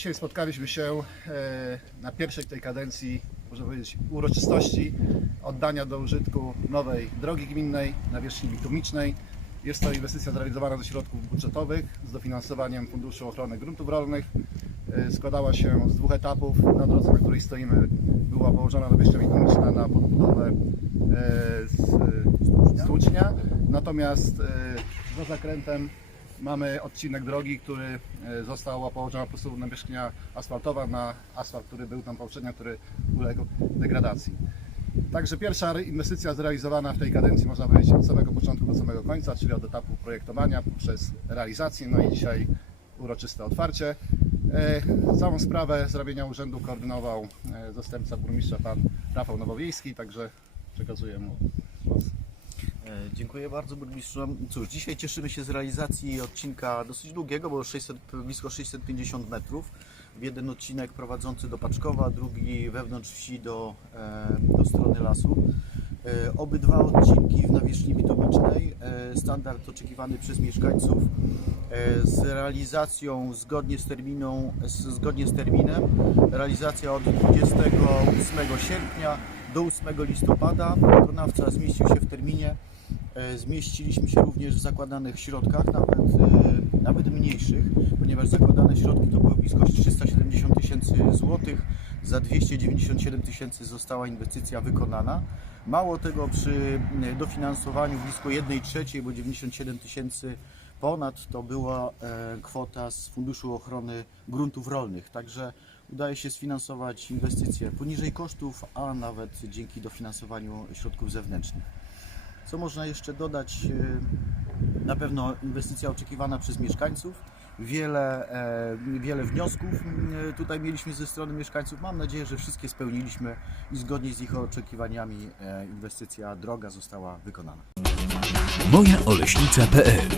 Dzisiaj spotkaliśmy się e, na pierwszej tej kadencji, można powiedzieć, uroczystości oddania do użytku nowej drogi gminnej na wierzchni bitumicznej. Jest to inwestycja zrealizowana ze środków budżetowych z dofinansowaniem Funduszu Ochrony Gruntów Rolnych. E, Składała się z dwóch etapów. Na drodze, na której stoimy, była położona nawierzchnia bitumiczna na podbudowę e, z stłucznia. Natomiast za zakrętem mamy odcinek drogi, który e, została położona po prostu nawierzchnia asfaltowa na asfalt, który był tam poprzednio, który uległ degradacji. Także pierwsza inwestycja zrealizowana w tej kadencji, można powiedzieć, od samego początku do samego końca, czyli od etapu projektowania przez realizację, no i dzisiaj uroczyste otwarcie. E, Całą sprawę zrobienia urzędu koordynował e, zastępca burmistrza pan Rafał Nowowiejski, także przekazuję mu Dziękuję bardzo burmistrzu. Cóż, dzisiaj cieszymy się z realizacji odcinka dosyć długiego, bo 600, blisko 650 metrów. Jeden odcinek prowadzący do Paczkowa, drugi wewnątrz wsi do, e, do strony lasu. E, Obydwa odcinki w nawierzchni bitumicznej, e, standard oczekiwany przez mieszkańców e, z realizacją zgodnie z, terminą, zgodnie z terminem. Realizacja od 28 sierpnia do 8 listopada. Wykonawca zmieścił się w terminie. E, Zmieściliśmy się również w zakładanych środkach, nawet, e, nawet mniejszych, ponieważ zakładane środki to było blisko 370 tysięcy złotych. Za 297 tysięcy została inwestycja wykonana. Mało tego, przy dofinansowaniu blisko 1 trzeciej, bo 97 tysięcy ponad to była e, kwota z Funduszu Ochrony Gruntów Rolnych. Także udaje się sfinansować inwestycje poniżej kosztów, a nawet dzięki dofinansowaniu środków zewnętrznych. Co można jeszcze dodać? E, Na pewno inwestycja oczekiwana przez mieszkańców. Wiele, e, wiele wniosków tutaj mieliśmy ze strony mieszkańców. Mam nadzieję, że wszystkie spełniliśmy i zgodnie z ich oczekiwaniami inwestycja droga została wykonana. mojaoleśnica.pl